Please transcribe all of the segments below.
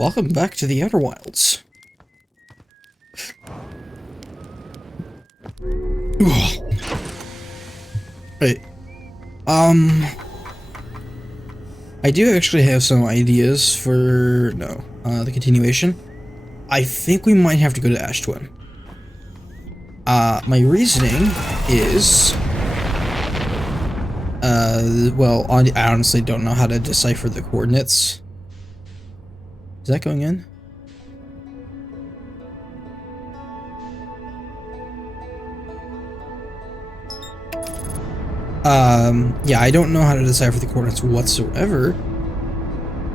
Welcome back to the Outer Wilds. Right. I do actually have some ideas for the continuation. I think we might have to go to Ash Twin. My reasoning is, well, I honestly don't know how to decipher the coordinates. Is that going in? Yeah, I don't know how to decipher the coordinates whatsoever.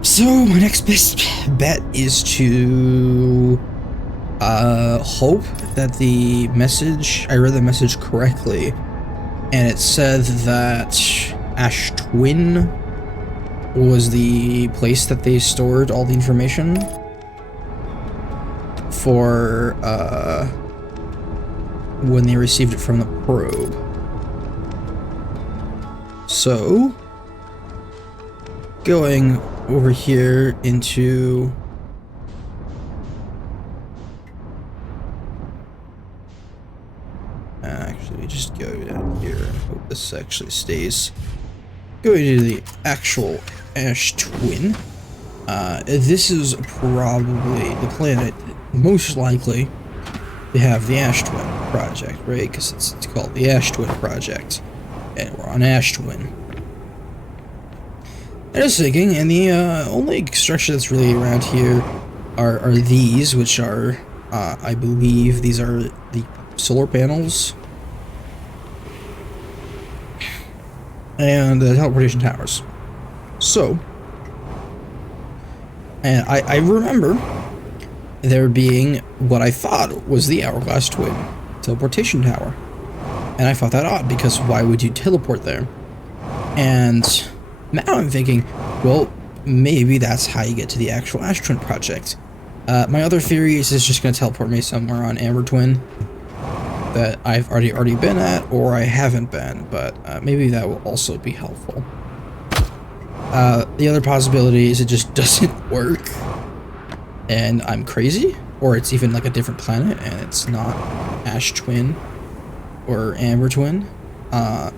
So my next best bet is to hope that I read the message correctly, and it said that Ash Twin was the place that they stored all the information for when they received it from the probe. So, going over here into actually just go down here and hope this actually stays. Going to the actual Ash Twin. This is probably the planet most likely to have the Ash Twin project, right? Because it's called the Ash Twin project. And we're on Ash Twin. I was thinking, and the only structure that's really around here are these, which are, I believe these are the solar panels. And the teleportation towers. So, and I remember there being what I thought was the Hourglass Twin teleportation tower. And I thought that odd, because why would you teleport there? And now I'm thinking, well, maybe that's how you get to the actual Ash Twin project. My other theory is it's just going to teleport me somewhere on Amber Twin that I've already been at, or I haven't been, but maybe that will also be helpful. The other possibility is it just doesn't work, and I'm crazy, or it's even like a different planet, and it's not Ash Twin or Amber Twin. I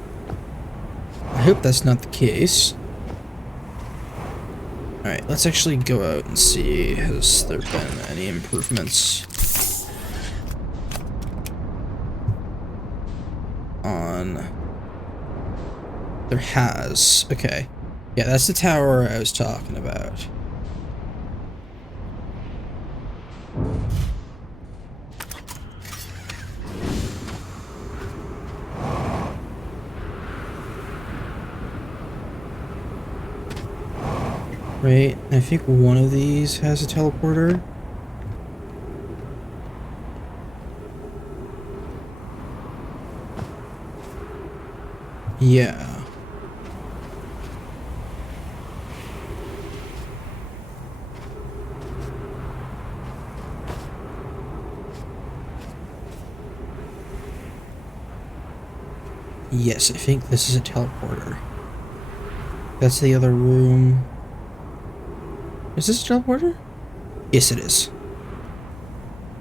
hope that's not the case. Alright, let's actually go out and see, has there been any improvements on... There has. Okay. Yeah, that's the tower I was talking about. Right, I think one of these has a teleporter. Yeah. Yes, I think this is a teleporter. That's the other room. Is this a teleporter? Yes, it is.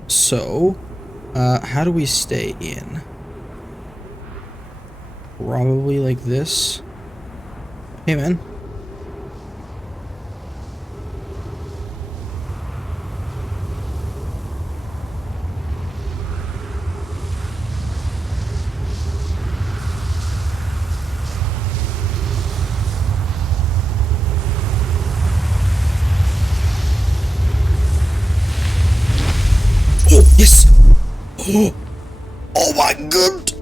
So, how do we stay in? Probably like this. Hey, man. Oh, yes! Oh my god!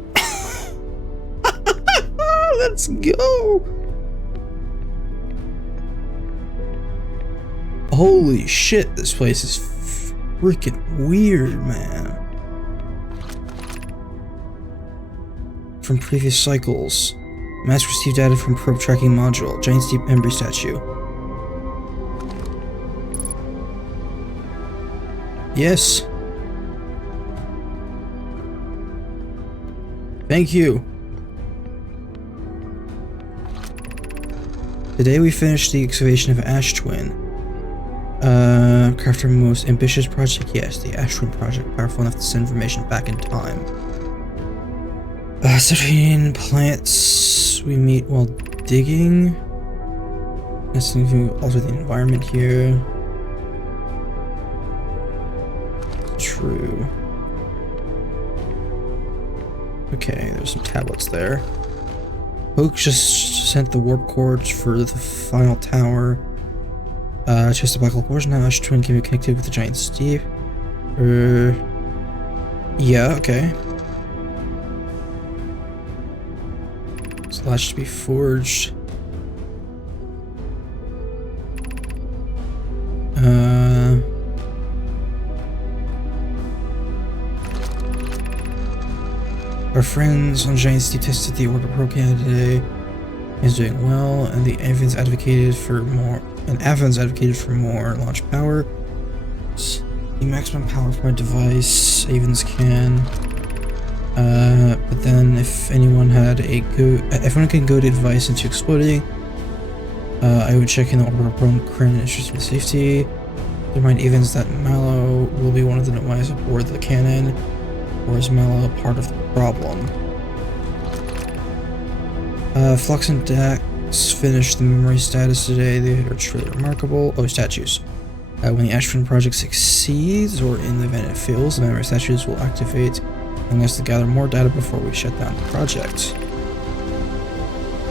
Let's go! Holy shit, this place is freaking weird, man. From previous cycles. Mask received data from probe tracking module. Giant steep Embry statue. Yes. Thank you. Today we finished the excavation of Ash Twin. Craft our most ambitious project? Yes, the Ash Twin project, powerful enough to send information back in time. Studying plants we meet while digging. Let's alter the environment here. True. Okay, there's some tablets there. Hoke just sent the warp cords for the final tower. Just a black hole portion now. Ash Twin can be connected with the giant steep. Yeah, okay. Slash to be forged. Our friends on Giant Steep tested the Order program today. He's doing well, and the Avens advocated for more. Launch power. The maximum power for my device, Avens can. But then if anyone can go to device into exploding, I would check in the Order program current interest in safety. Remind Avens that Mallow will be one of the devices aboard the cannon. Or is Mallow part of the problem? Flux and Dax finished the memory status today. They are truly remarkable. Oh, statues. When the Ash Twin project succeeds, or in the event it fails, the memory statues will activate unless to gather more data before we shut down the project.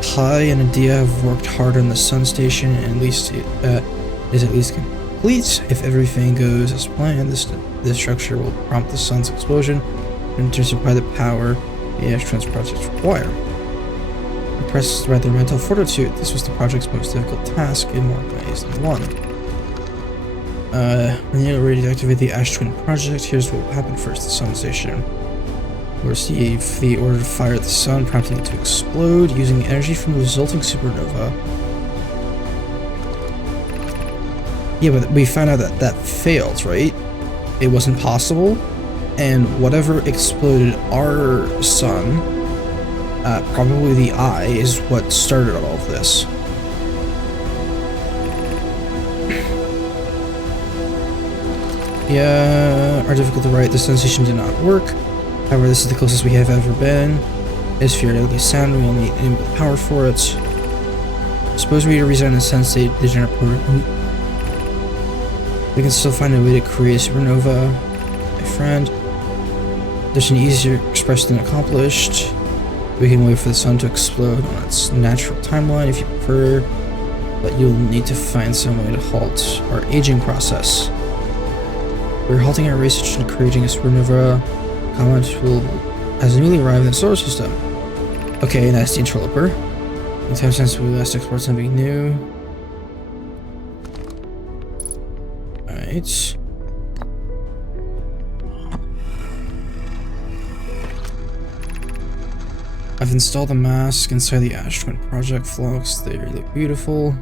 Pi and Adia have worked hard on the Sun Station, and is at least complete. If everything goes as planned, this structure will prompt the Sun's explosion and to supply the power the Ash Twin's projects require. Impressed by their mental fortitude, this was the project's most difficult task in more ways than one. When you're ready to activate the Ash Twin project, here's what will happen first. The Sun Station will receive the order to fire the Sun, prompting it to explode using energy from the resulting supernova. Yeah, but we found out that failed, right? It wasn't possible, and whatever exploded our Sun, probably the Eye, is what started all of this. Yeah, our difficulty right, the Sun Station did not work. However, this is the closest we have ever been. It's theoretically sound, we will need input power for it. Suppose we resign the Sun State degenerate program. We can still find a way to create a supernova, my friend. There's an easier expression than accomplished. We can wait for the Sun to explode on its natural timeline if you prefer, but you'll need to find some way to halt our aging process. We're halting our research and creating a supernova. Comet has newly arrived in the solar system. Okay, and that's the interloper. In time since we last explored something new. Alright. I've installed a mask inside the Ash Twin project flux. They look beautiful.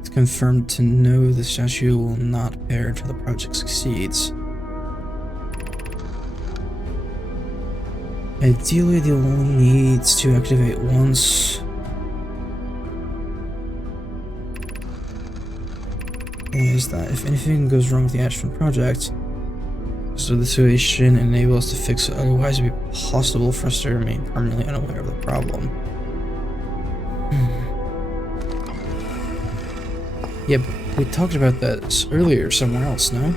It's confirmed to know the statue will not pair until the project succeeds. Ideally, the only needs to activate once. Is that if anything goes wrong with the Ash Twin project, so the situation enable us to fix it, otherwise it would be possible for us to remain permanently unaware of the problem. Yeah, but we talked about that earlier somewhere else, no?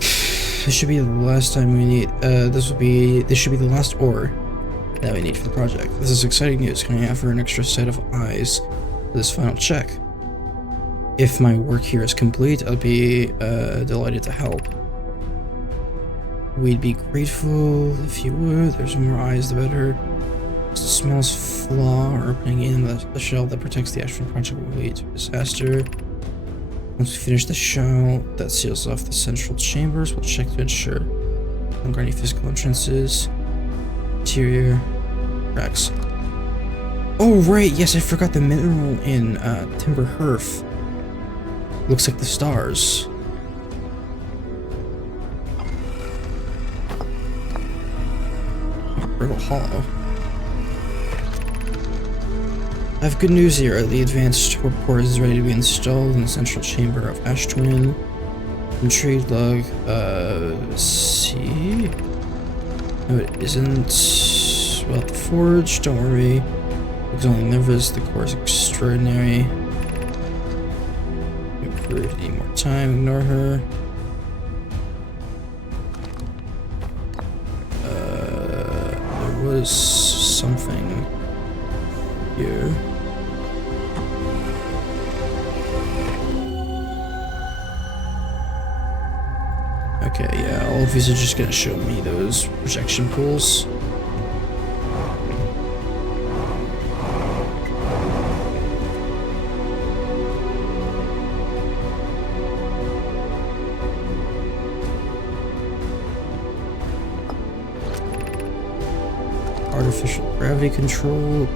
This should be the last time we need, this should be the last ore that we need for the project. This is exciting news. Can I offer an extra set of eyes for this final check? If my work here is complete, I'll be delighted to help. We'd be grateful if you would. There's more eyes, the better. Just a smallest flaw or opening in the shell that protects the Ash Twin project will lead to disaster. Once we finish the shell that seals off the central chambers, we'll check to ensure no longer any physical entrances. Interior cracks. Oh right, yes, I forgot the mineral in Timber Herf. Looks like the stars. Brittle Hollow. I have good news here. The advanced torp port is ready to be installed in the central chamber of Ash Twin. Trade log, let's see. No, it isn't. Well, the forge, don't worry. It's only nervous, the core is extraordinary. Improve, need more time, ignore her. There was something here. Okay, yeah, all of these are just gonna show me those projection pools. Artificial gravity control,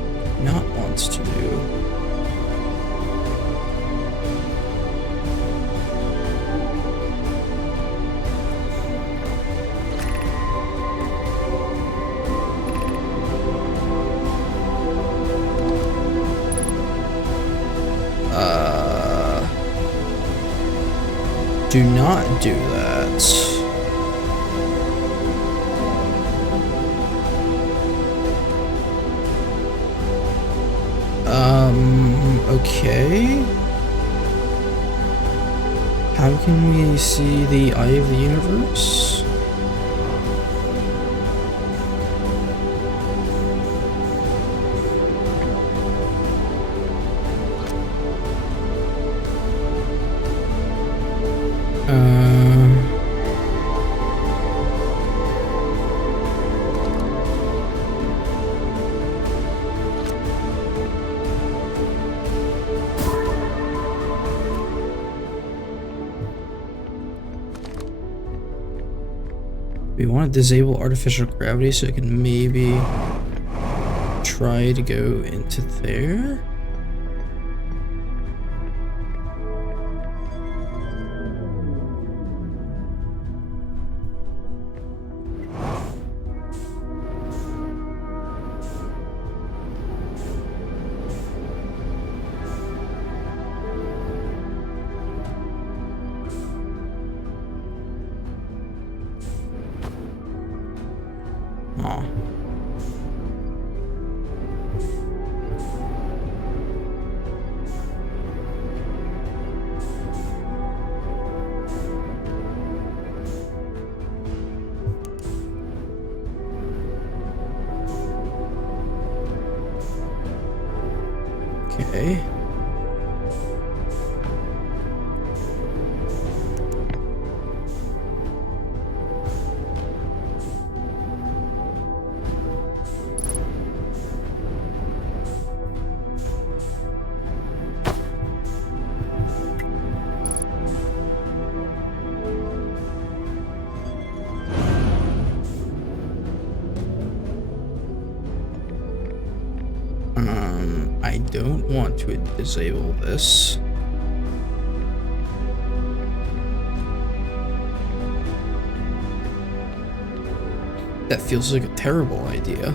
not wants to do. Do not do that. Okay. How can we see the eye of the universe? We want to disable artificial gravity so it can maybe try to go into there. Aw. Okay. I don't want to disable this. That feels like a terrible idea.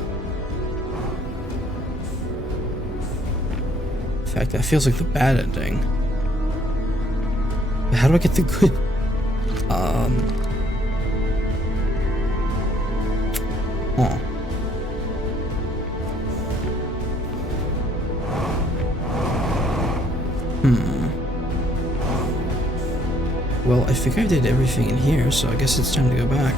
In fact, that feels like the bad ending. But how do I get the good? Huh. Well, I think I did everything in here, so I guess it's time to go back.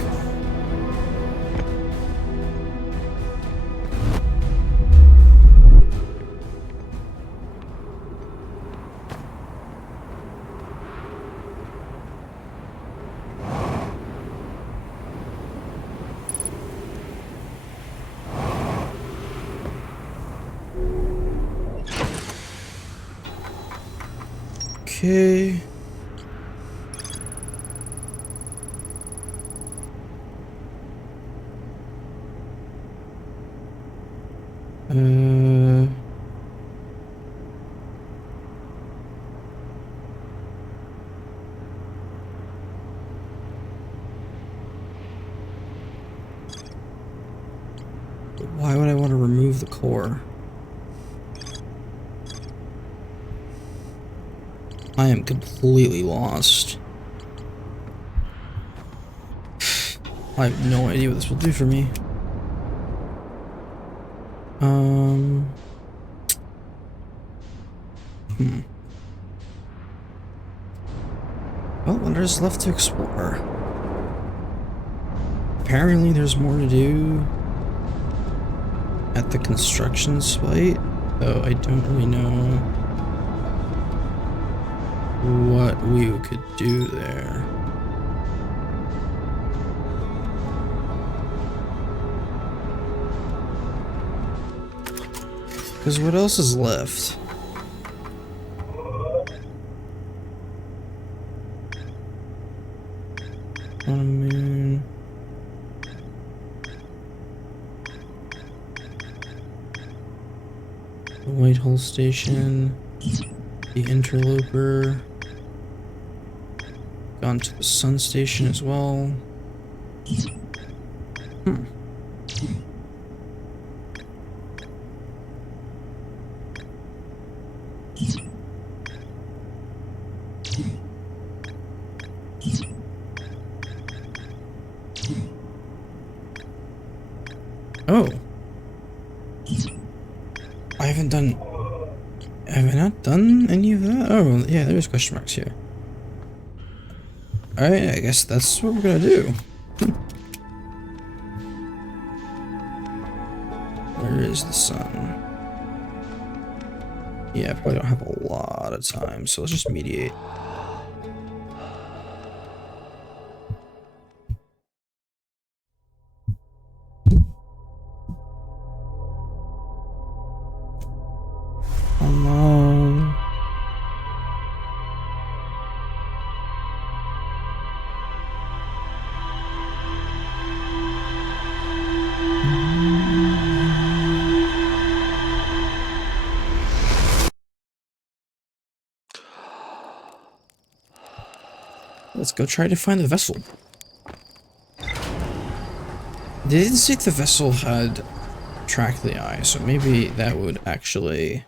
Okay. Why would I want to remove the core? I am completely lost. I have no idea what this will do for me. Well, what is left to explore? Apparently there's more to do at the construction site, though I don't really know what we could do there. Because what else is left? On a moon. The Whitehall Station. The Interloper. Gone to the Sun Station as well. Oh. Have I not done any of that? Oh, yeah, there's question marks here. Alright, I guess that's what we're gonna do. Where is the sun? Yeah, I probably don't have a lot of time, so let's just mediate. Oh no. Let's go try to find the vessel. They didn't say the vessel had tracked the eye, so maybe that would actually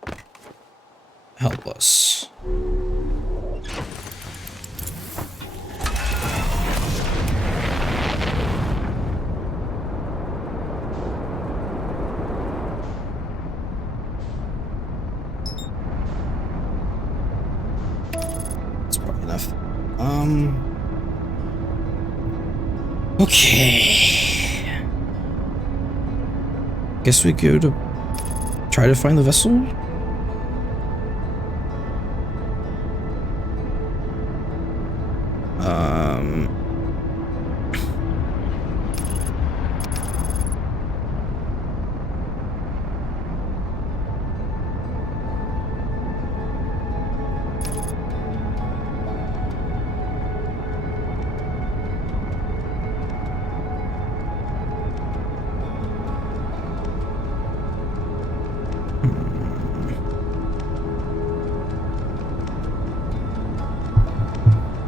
help us. That's probably enough. Okay. Guess we go to try to find the vessel?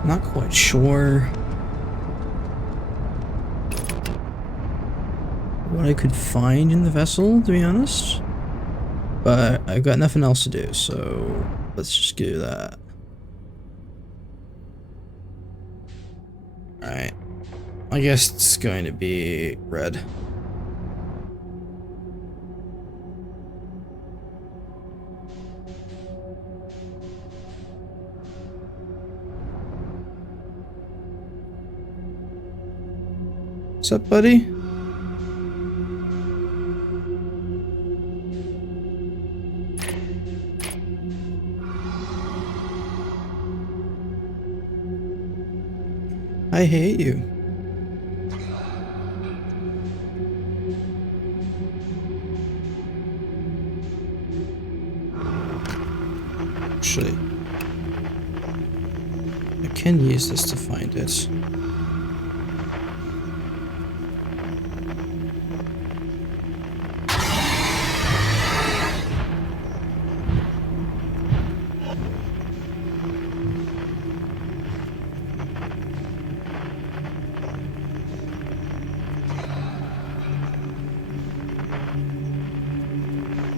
Not quite sure what I could find in the vessel, to be honest. But I've got nothing else to do, so let's just do that. Alright. I guess it's going to be red. What's up, buddy? I hate you. Actually, I can use this to find it.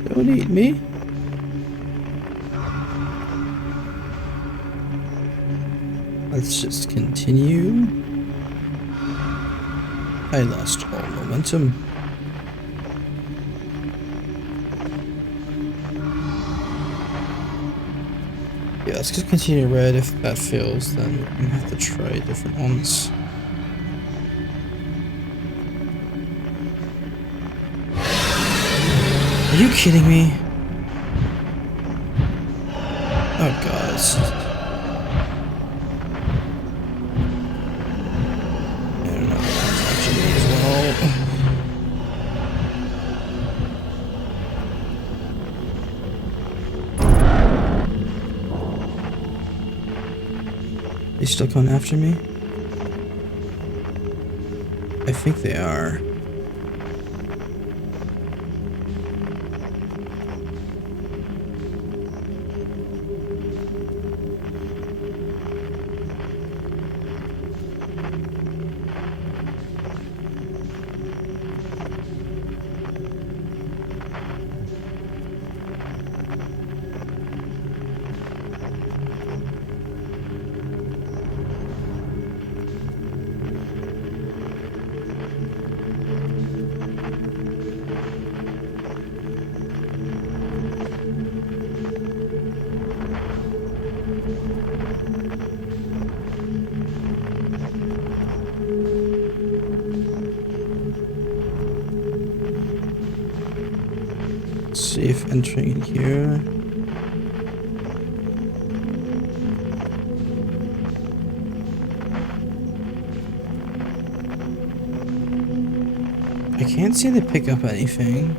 Don't eat me. Let's just continue. I lost all momentum. Yeah, let's just continue red. If that fails, then we're gonna have to try different ones. Are you kidding me? Oh god, it's just... I don't know if that's actually as well. They still coming after me? I think they are. See if entering in here. I can't seem to pick up anything.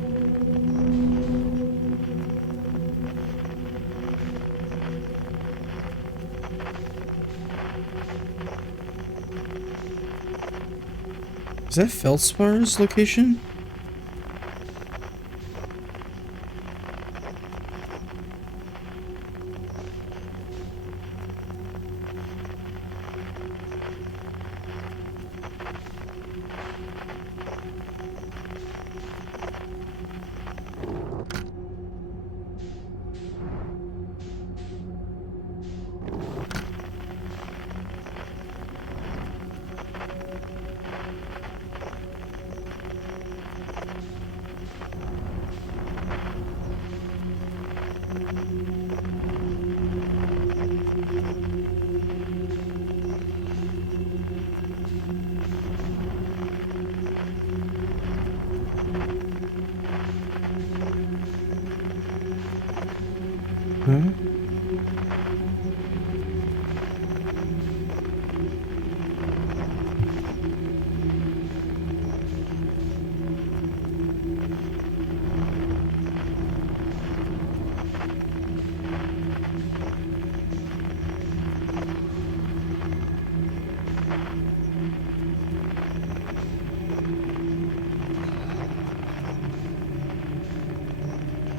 Is that Feldspar's location? Huh?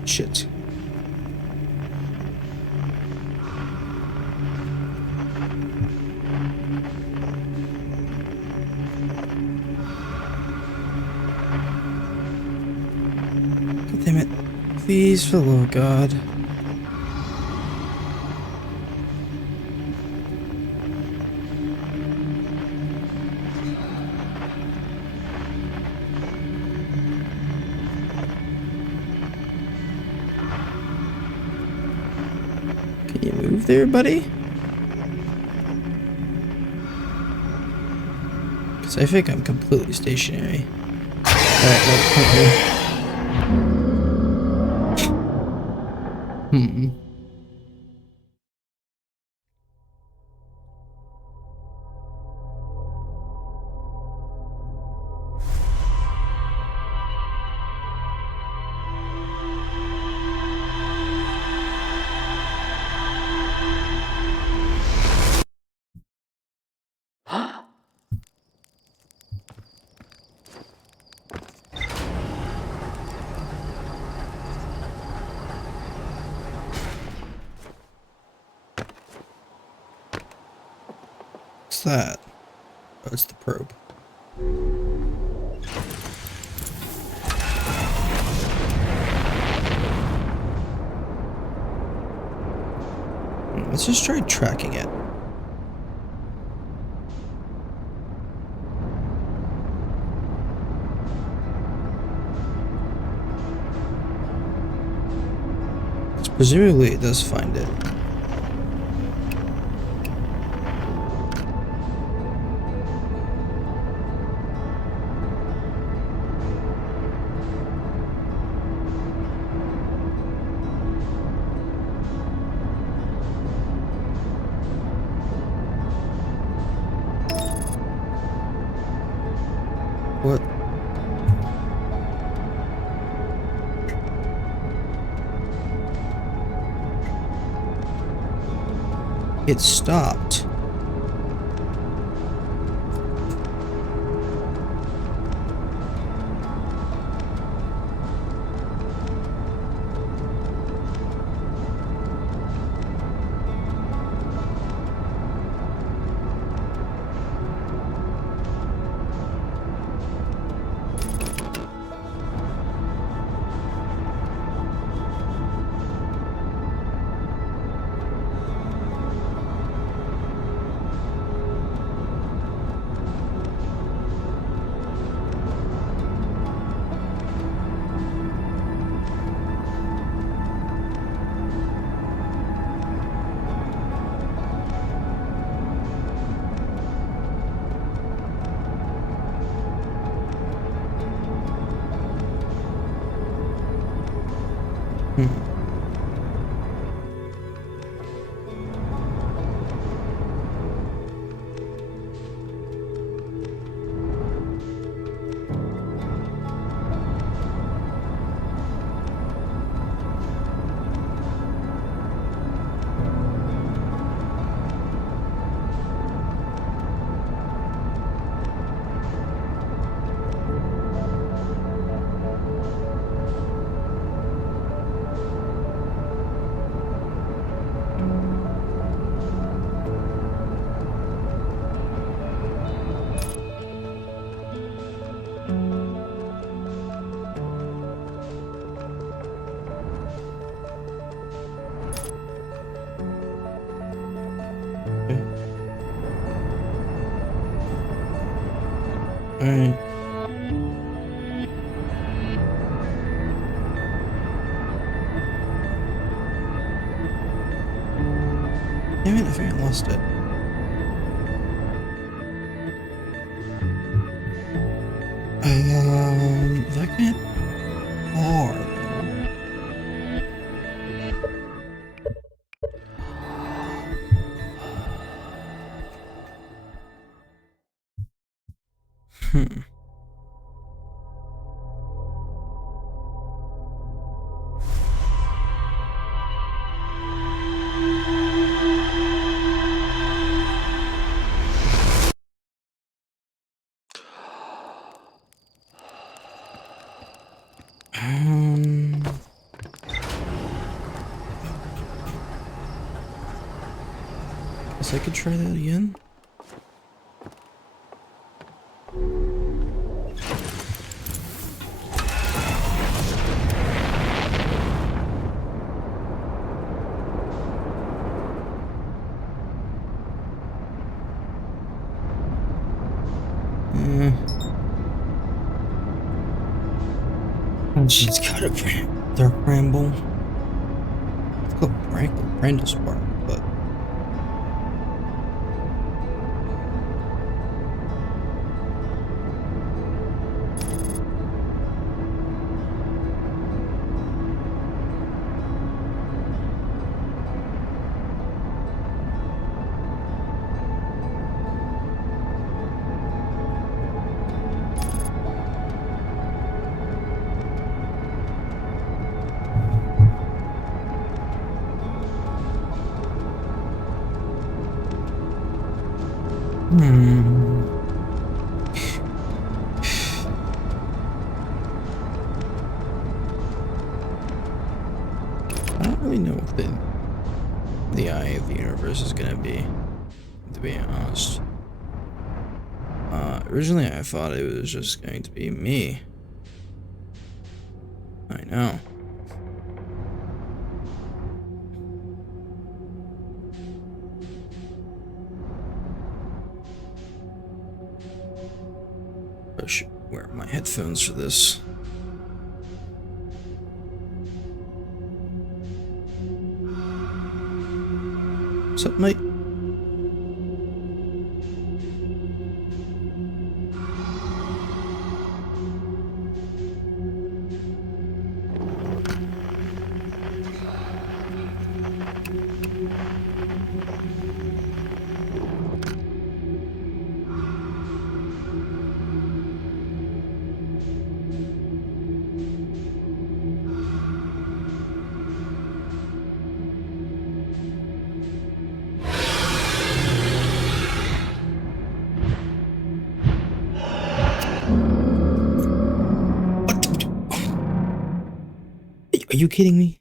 Shit. God damn it. Please, for the love of God. Can you move there, buddy? Because I think I'm completely stationary. Alright, let's point here. What's that? Oh, it's the probe. Let's just try tracking it. Presumably it does find it. What? It stopped. Alright. Damn it, I think I lost it. That can't hard. Guess I could try that again. She's got a dark bramble. It's called Bramble Spark, but I don't really know what the eye of the universe is gonna be, to be honest. Originally I thought it was just going to be me. I know. I should wear my headphones for this. What's up, mate? Are you kidding me?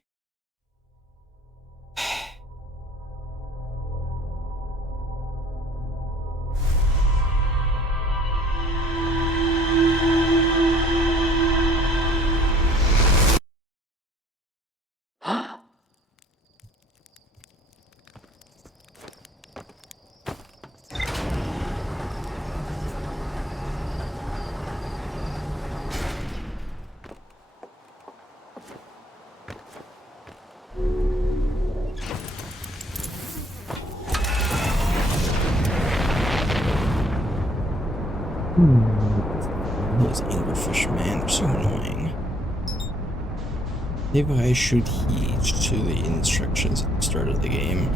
Those anglerfish, man, they're so annoying. Maybe I should heed to the instructions at the start of the game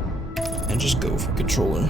and just go for controller.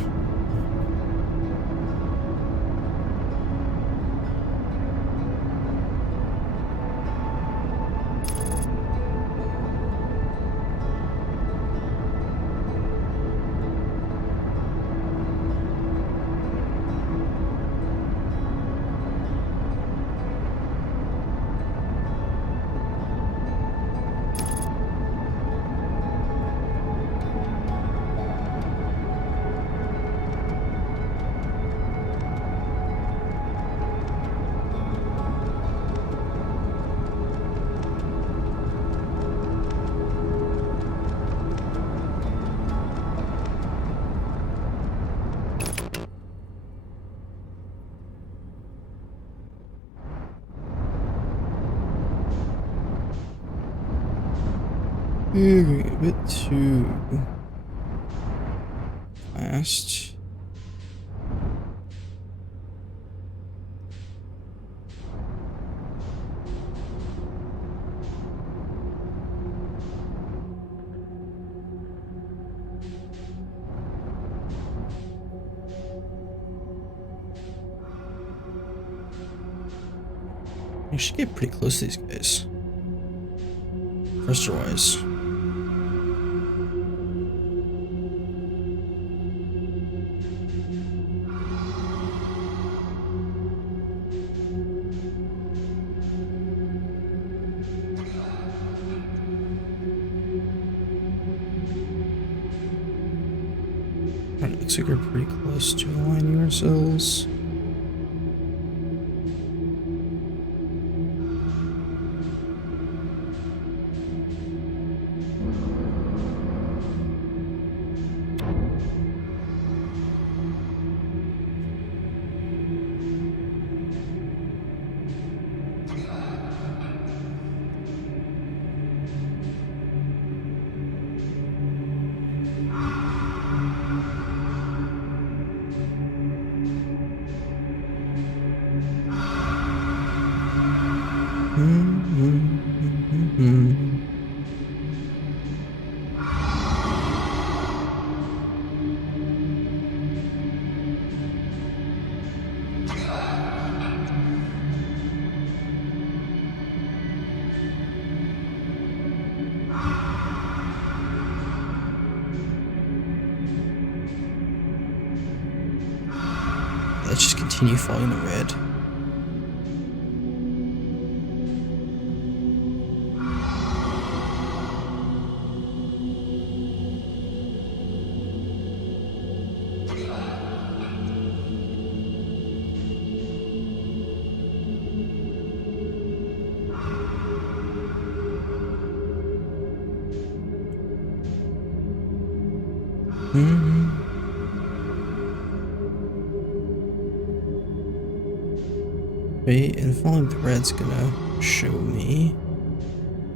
You're a bit too fast. I should get pretty close to these guys. Thruster-wise. Alright, looks like we're pretty close to aligning ourselves. Let's just continue following the red. Okay, and following the red's gonna show me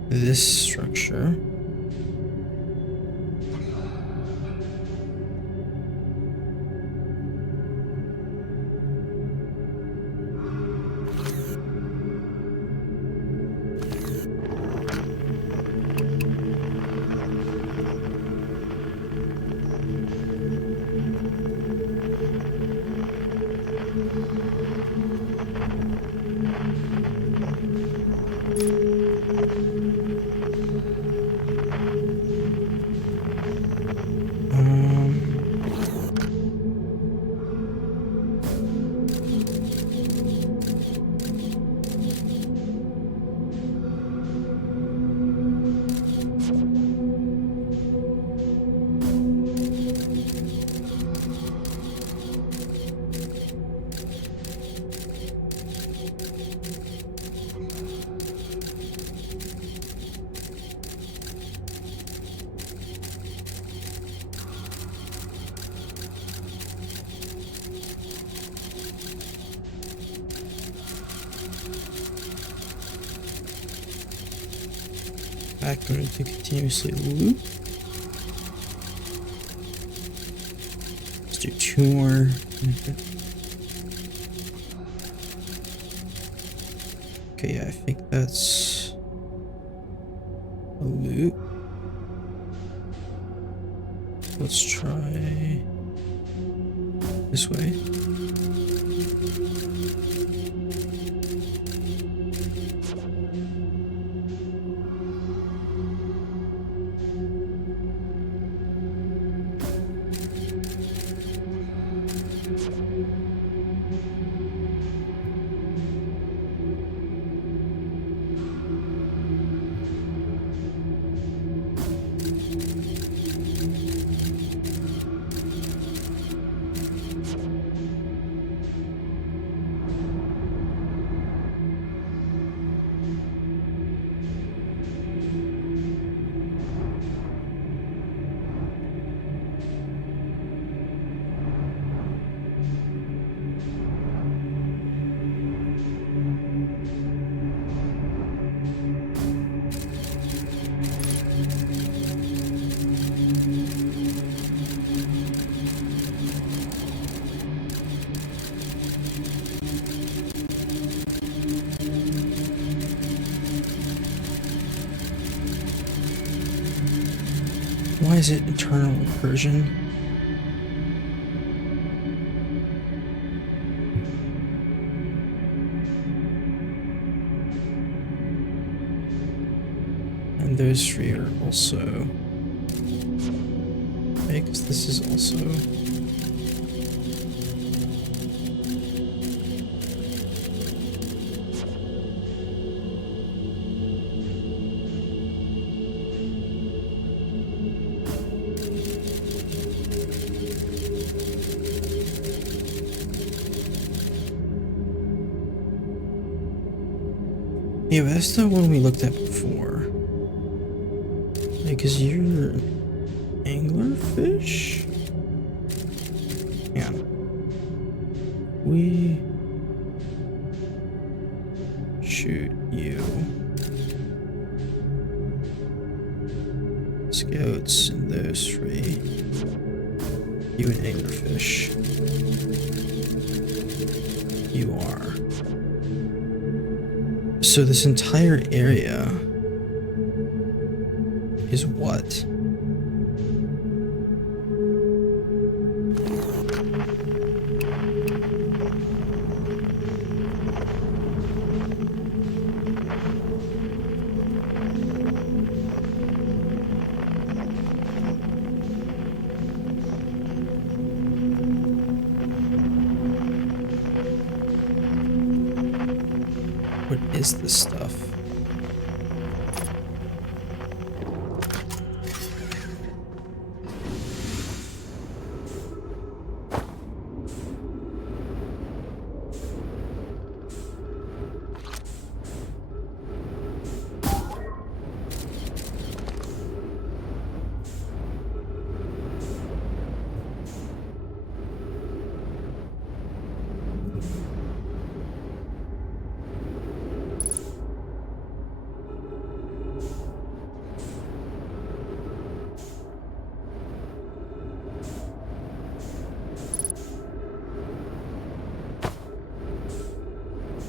this structure. back in order to continuously loop. Let's do 2 more. Okay, yeah, I think that's a loop. Let's try this way. Why is it eternal recursion? And those 3 are also... Okay, because this is also... Yeah, but that's the one we looked at before. Because you're anglerfish? Yeah. We shoot you. Scouts and those 3. You an anglerfish. You are. So this entire area is what? What is this stuff?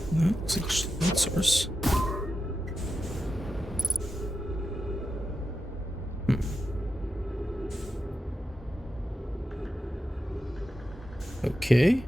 No, looks like just light source. Okay.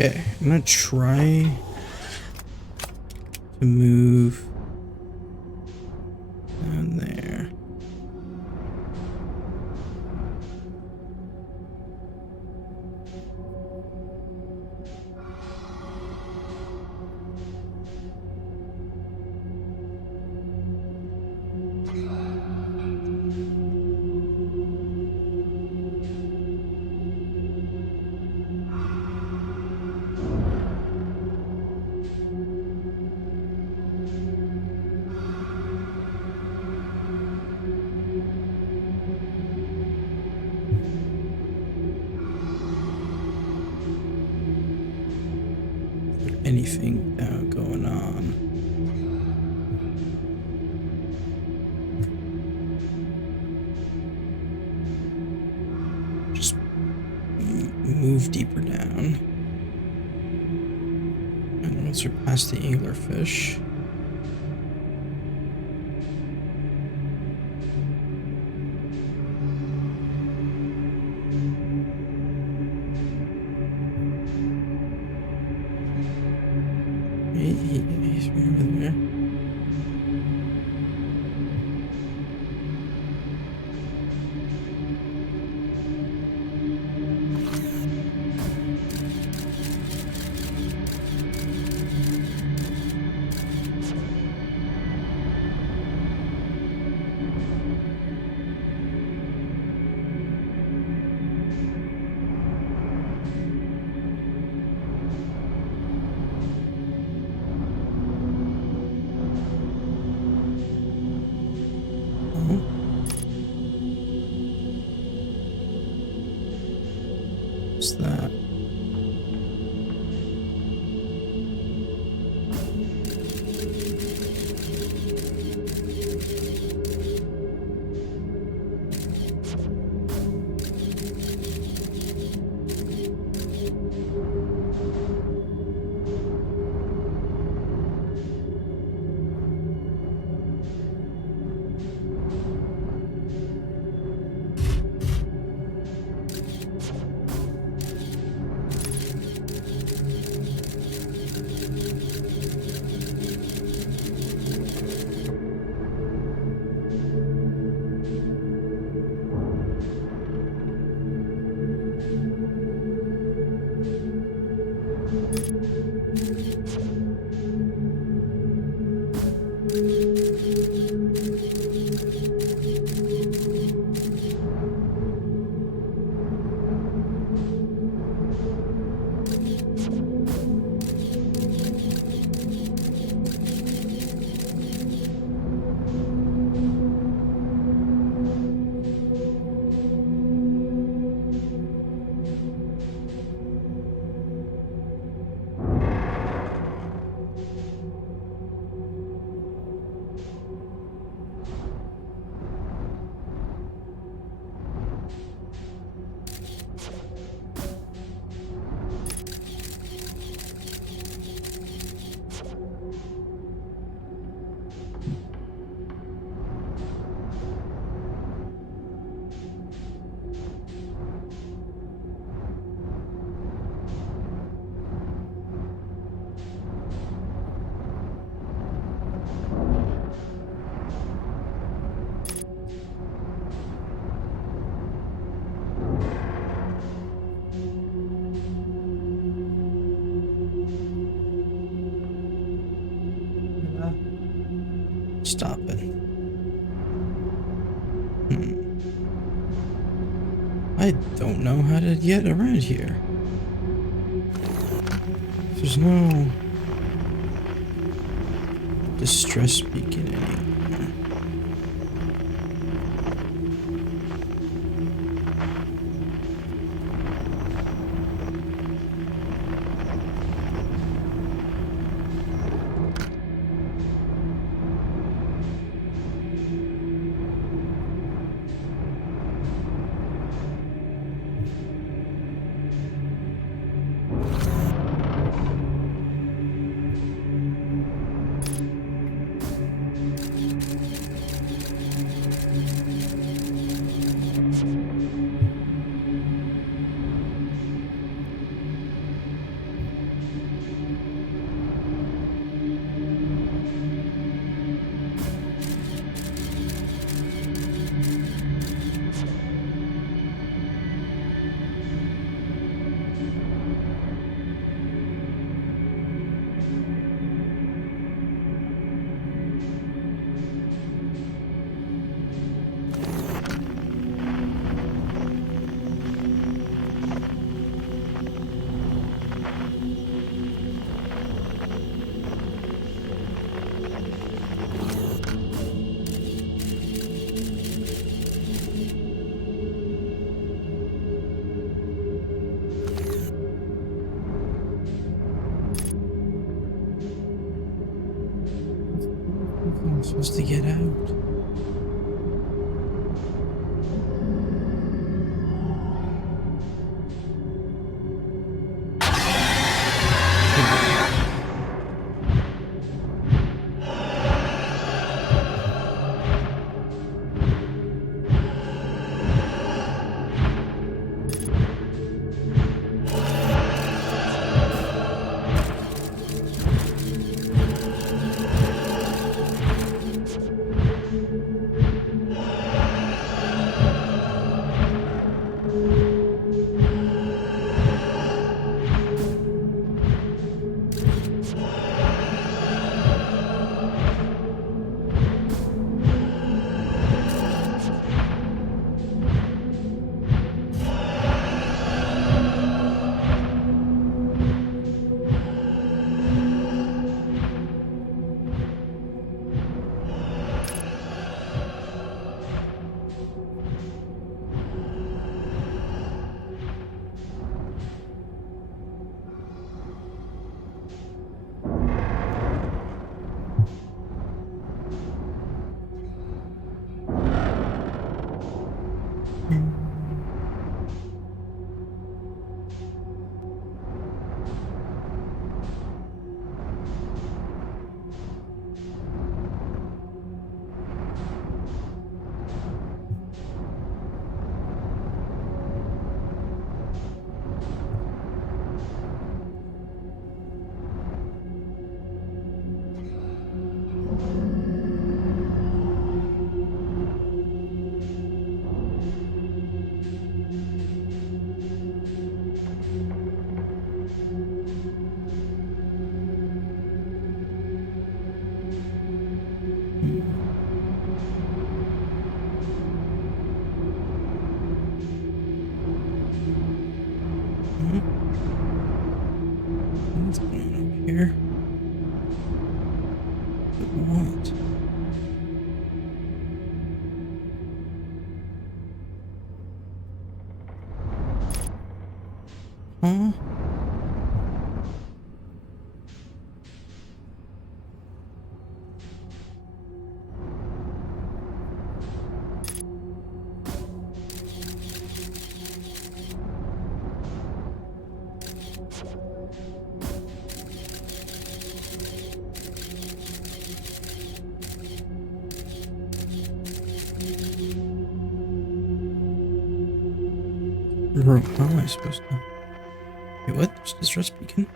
Okay, I'm gonna try to move down there. Anything going on? Just move deeper down. And once we're past the anglerfish. He's right over there. What's that? Stop it. I don't know how to get around here. There's no distress beacon anywhere. supposed to get out? What's going on up here? But what? Huh? Bro, how am I supposed to? Wait, what? There's distress beacon?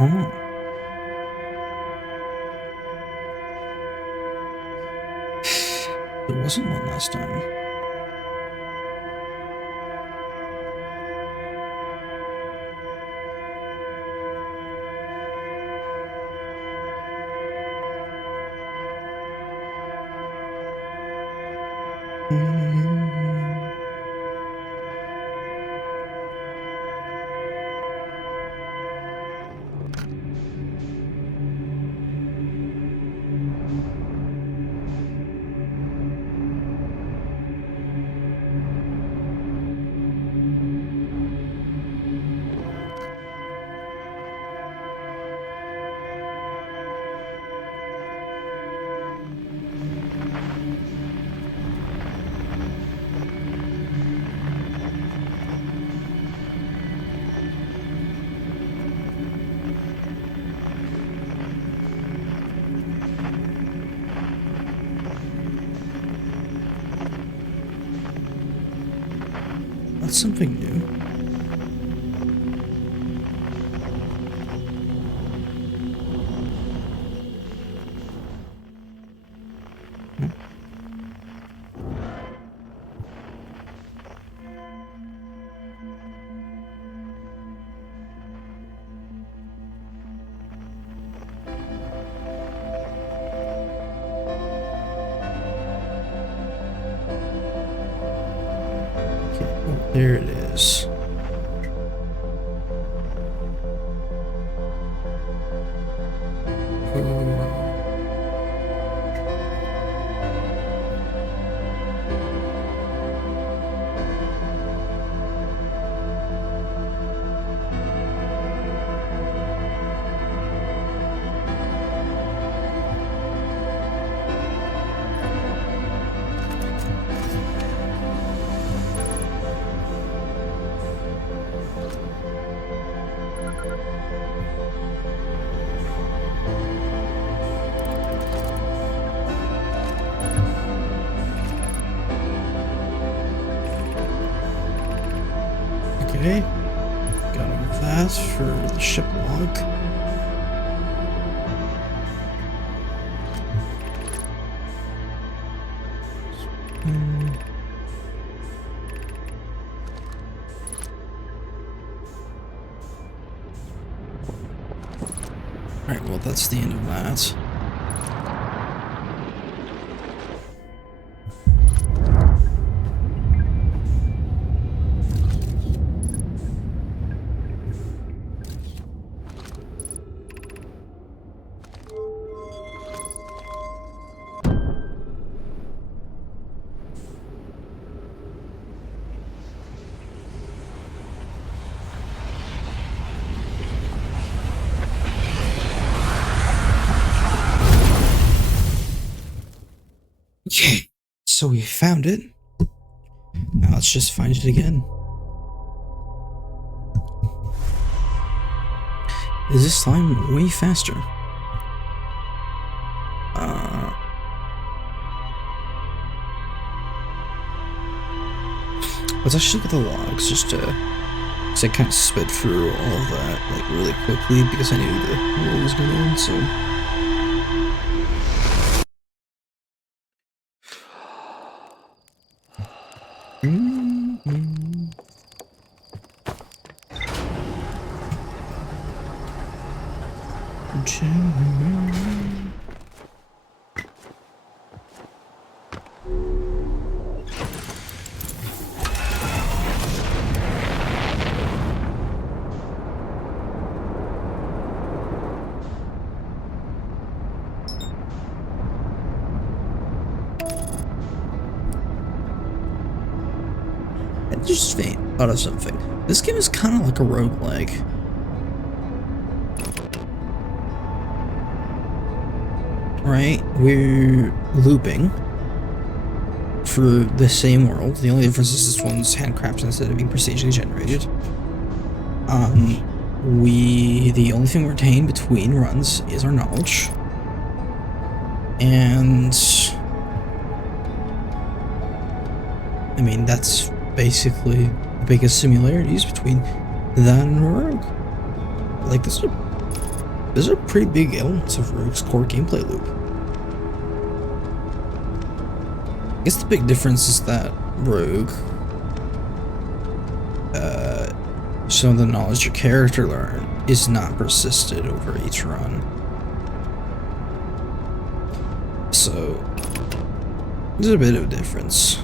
Oh. There wasn't one last time. That's something new. There it is. Okay. Got that for the ship log. Alright, well, that's the end of that. Okay, so we found it. Now let's just find it again. This time way faster. Let's actually look at the logs just to, because I kind of sped through all of that like really quickly because I knew the world was going to end. So. I just thought of something. This game is kind of like a roguelike. Right? We're looping through the same world. The only difference is this one's handcrafted instead of being procedurally generated. The only thing we retain between runs is our knowledge. And I mean, that's basically the biggest similarities between that and Rogue. Like, those are pretty big elements of Rogue's core gameplay loop. I guess the big difference is that Rogue, some of the knowledge your character learned is not persisted over each run. So, there's a bit of a difference.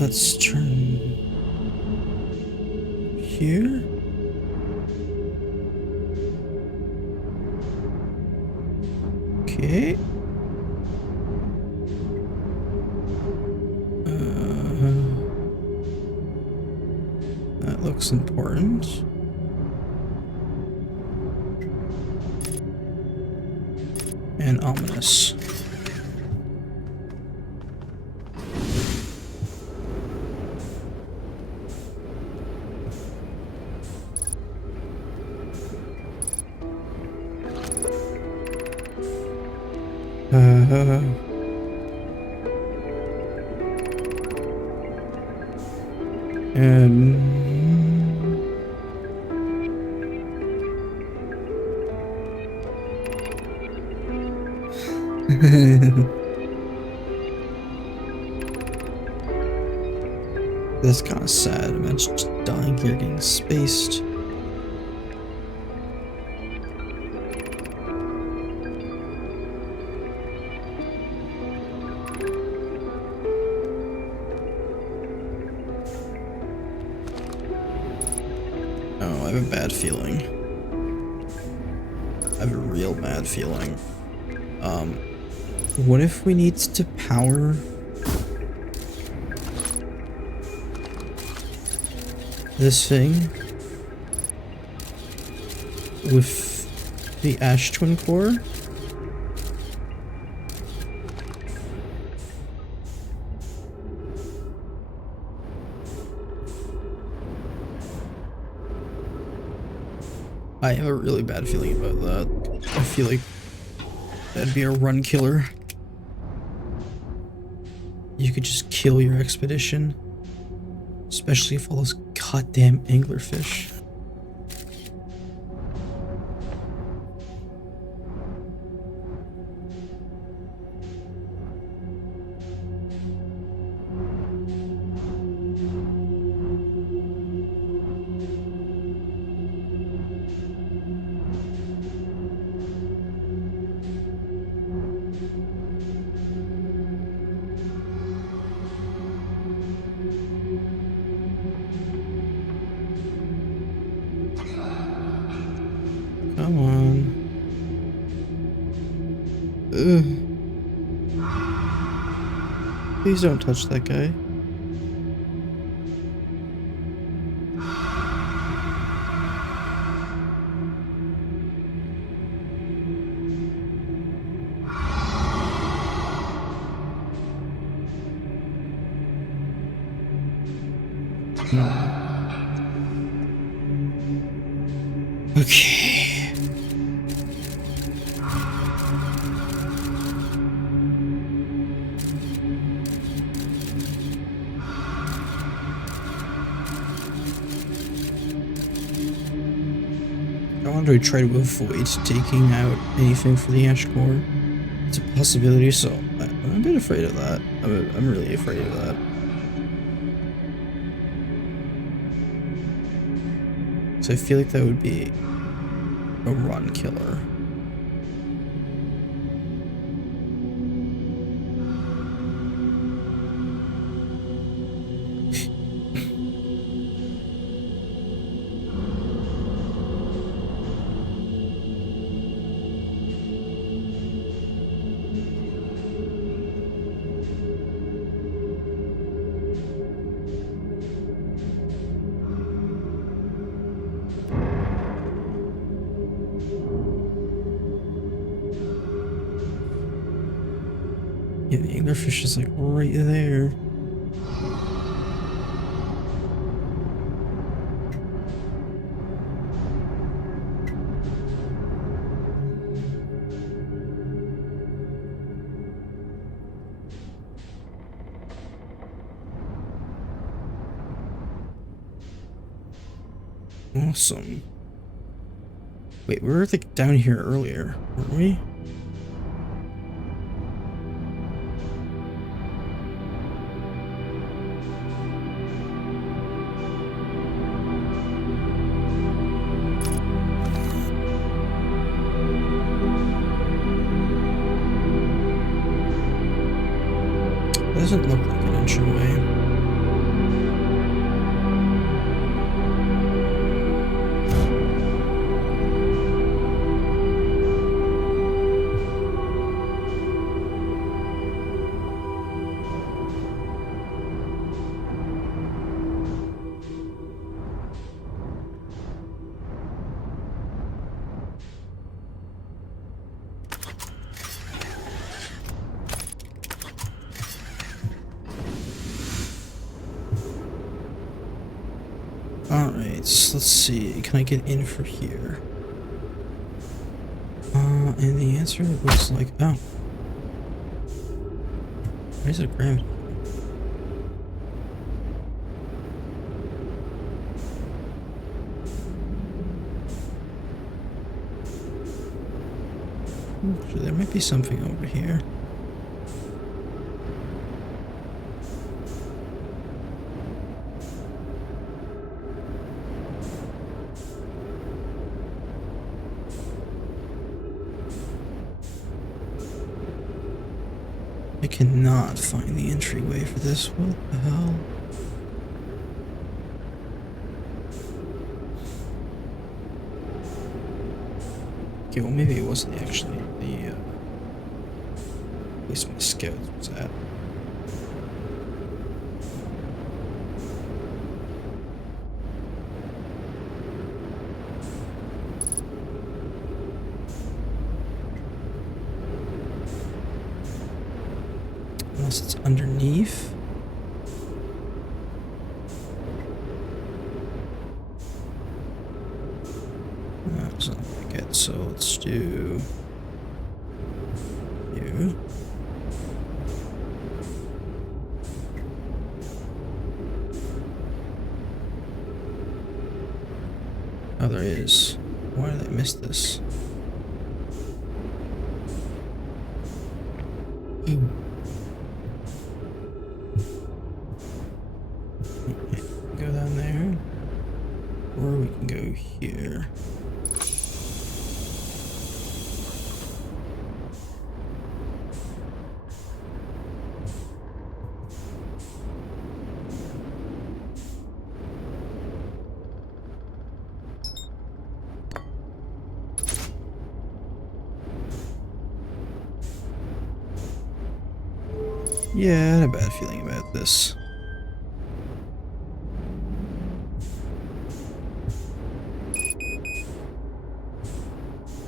Let's turn here. Okay. That looks important. And ominous. And that's kind of sad. Imagine just dying here, getting spaced. Oh, I have a bad feeling. I have a real bad feeling. What if we need to power this thing with the Ash Twin Core? I have a really bad feeling about that. I feel like that'd be a run killer. You could just kill your expedition. Especially if all those goddamn anglerfish. Come on. Ugh. Please don't touch that guy. Okay. I want to try to avoid taking out anything for the Ash Core. It's a possibility, so I'm a bit afraid of that. I'm really afraid of that. So I feel like that would be a run killer. Yeah, the anglerfish is like right there. Awesome. Wait, we were like down here earlier, weren't we? Doesn't look like an entryway. Alright, so let's see. Can I get in for here? And the answer looks like... Oh. Why is it gravity? Actually, there might be something over here. I cannot find the entryway for this. What the hell? Okay, well maybe it wasn't actually the place my scout was at. Unless it's underneath. That doesn't like it, so let's do you. Oh, there is. Why did I miss this? Go down there, or we can go here. Yeah, I had a bad feeling about this.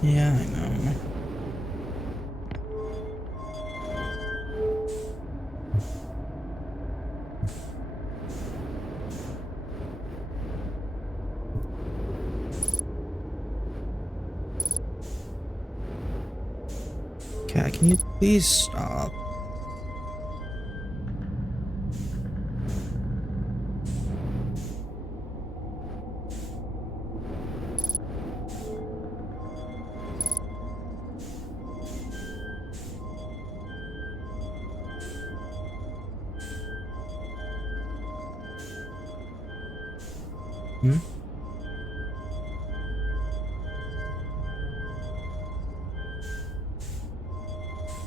Yeah, I know. Cat, can you please stop? Hmm?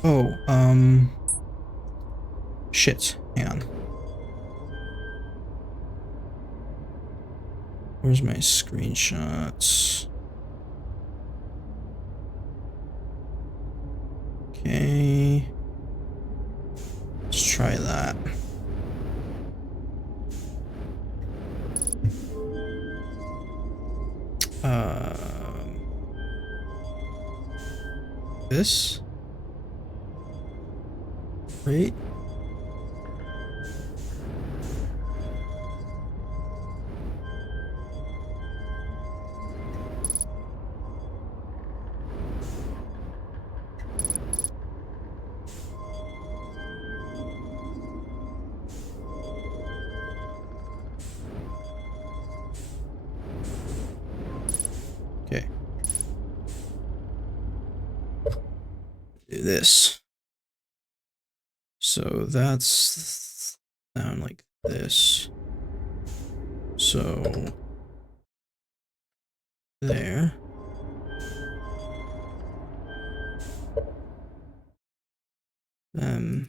Oh, shit. Hang on. Where's my screenshots? Okay. Let's try that. This? Right? Okay. Do this. So that's down like this. So there. Um.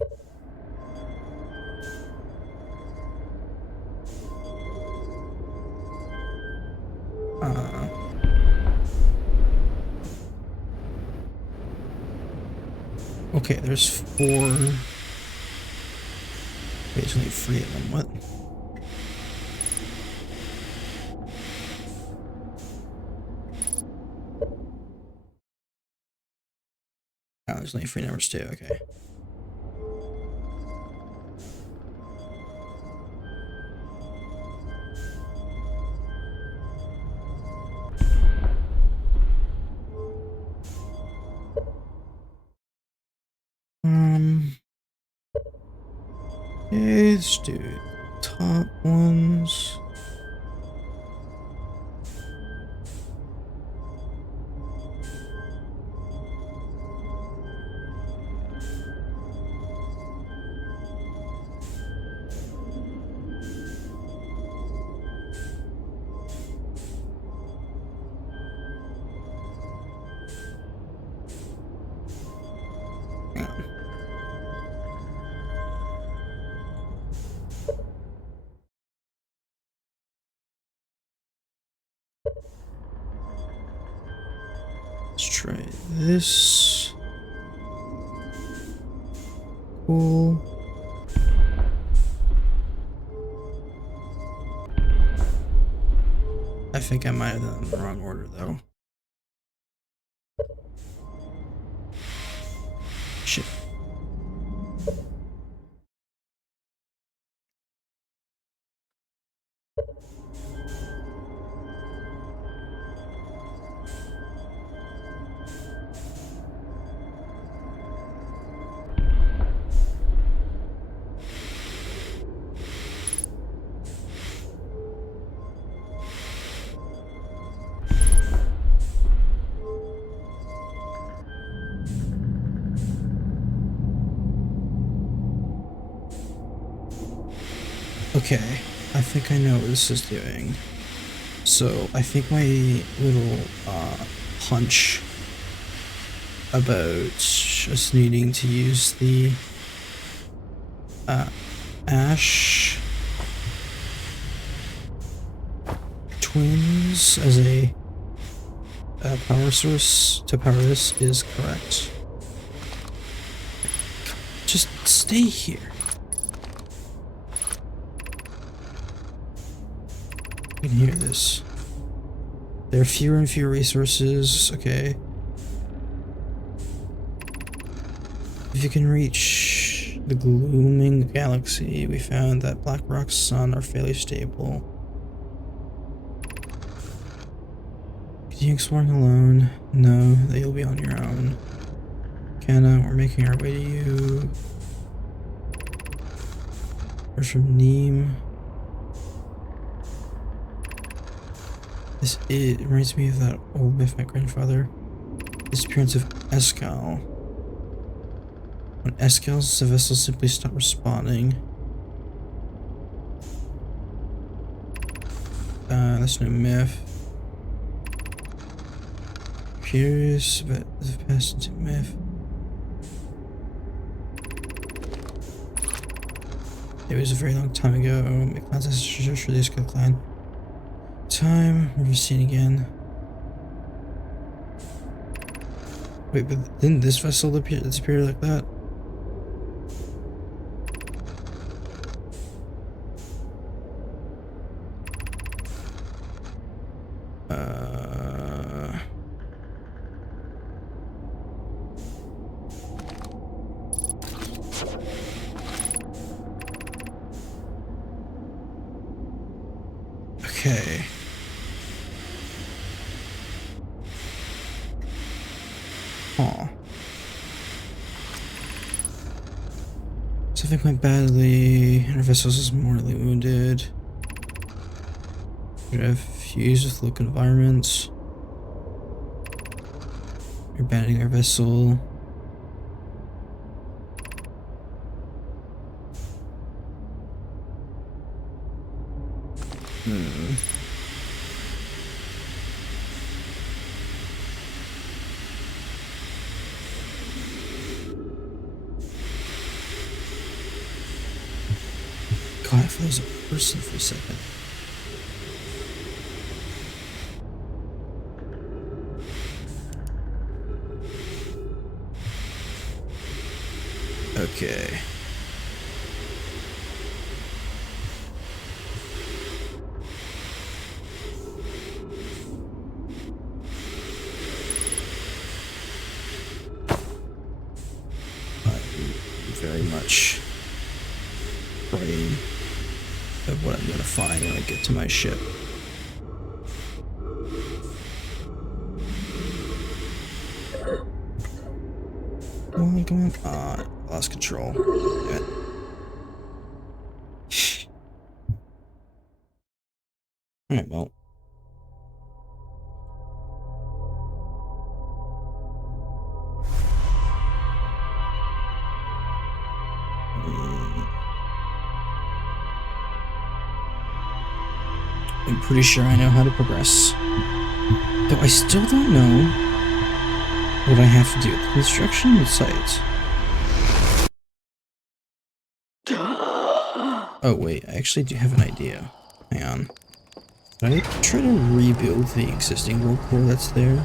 Okay, there's 4. There's only 3 of them. What? Oh, there's only 3 numbers too. Okay. Okay, let's do top ones. Let's try this. Cool. I think I might have done it in the wrong order though. Shit. Okay, I think I know what this is doing. So I think my little hunch about just needing to use the ash twins as a power source to power this is correct. Just stay here. You can hear this. There are fewer and fewer resources. Okay. If you can reach the glooming galaxy, we found that Black Rock's sun are fairly stable. Continue exploring alone. No, that you'll be on your own. Canna, we're making our way to you. Where's from Neem? It reminds me of that old myth my grandfather. Disappearance of Escal. When Escal's the vessel simply stopped responding. That's no myth. Curious about the past into myth. It was a very long time ago. McCloud's ancestors for the Escal clan. Time, never seen again. Wait, but didn't this vessel disappear like that? Okay. Huh. Something went badly, and our vessel is mortally wounded. We have fused with local environments. We're abandoning our vessel. God, I thought it was a person for a second. Okay. Very much afraid of what I'm gonna find when I get to my ship. Come on, come on. Lost control. Damn it. I'm pretty sure I know how to progress. Though I still don't know what I have to do. The construction site. Oh wait, I actually do have an idea. Hang on. Should I try to rebuild the existing warp core that's there?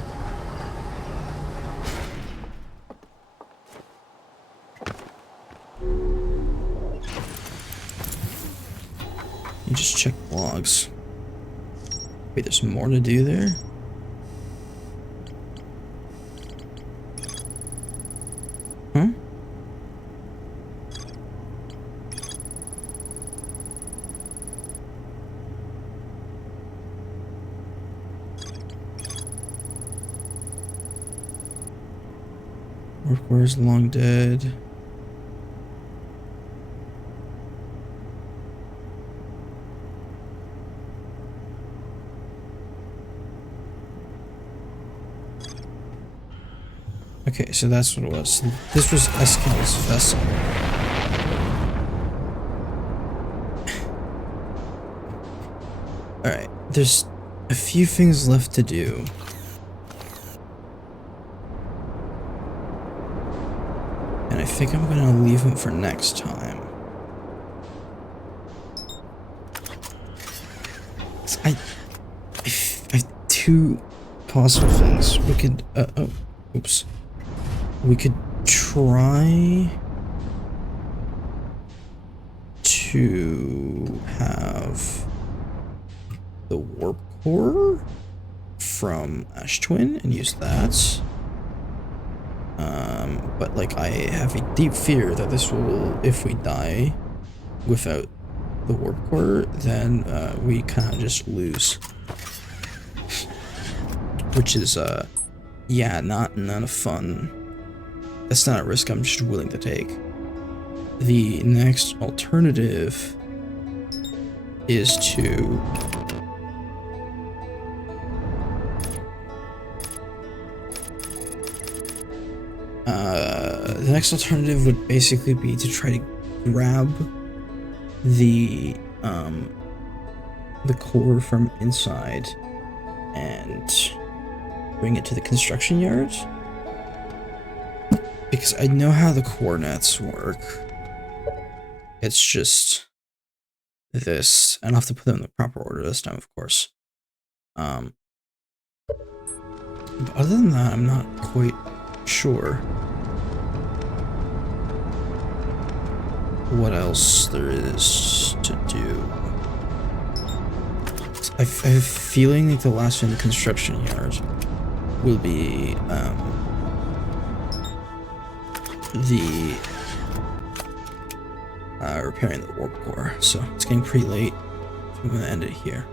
You just check logs. Wait, there's more to do there? Huh? Warp core is long dead. Okay, so that's what it was. This was Eskel's vessel. Alright, there's a few things left to do. And I think I'm gonna leave them for next time. I have two possible things. We could, oops. We could try to have the warp core from Ash Twin and use that. But like I have a deep fear that this will, if we die without the warp core, then we kind of just lose. Which is yeah, not a fun. That's not a risk I'm just willing to take. The next alternative is to the next alternative would basically be to try to grab the core from inside and bring it to the construction yard. Because I know how the coordinates work. It's just this, and I'll have to put them in the proper order this time, of course. But other than that, I'm not quite sure what else there is to do. I have a feeling like the last one in the construction yard will be the repairing the warp core. So it's getting pretty late, so I'm gonna end it here.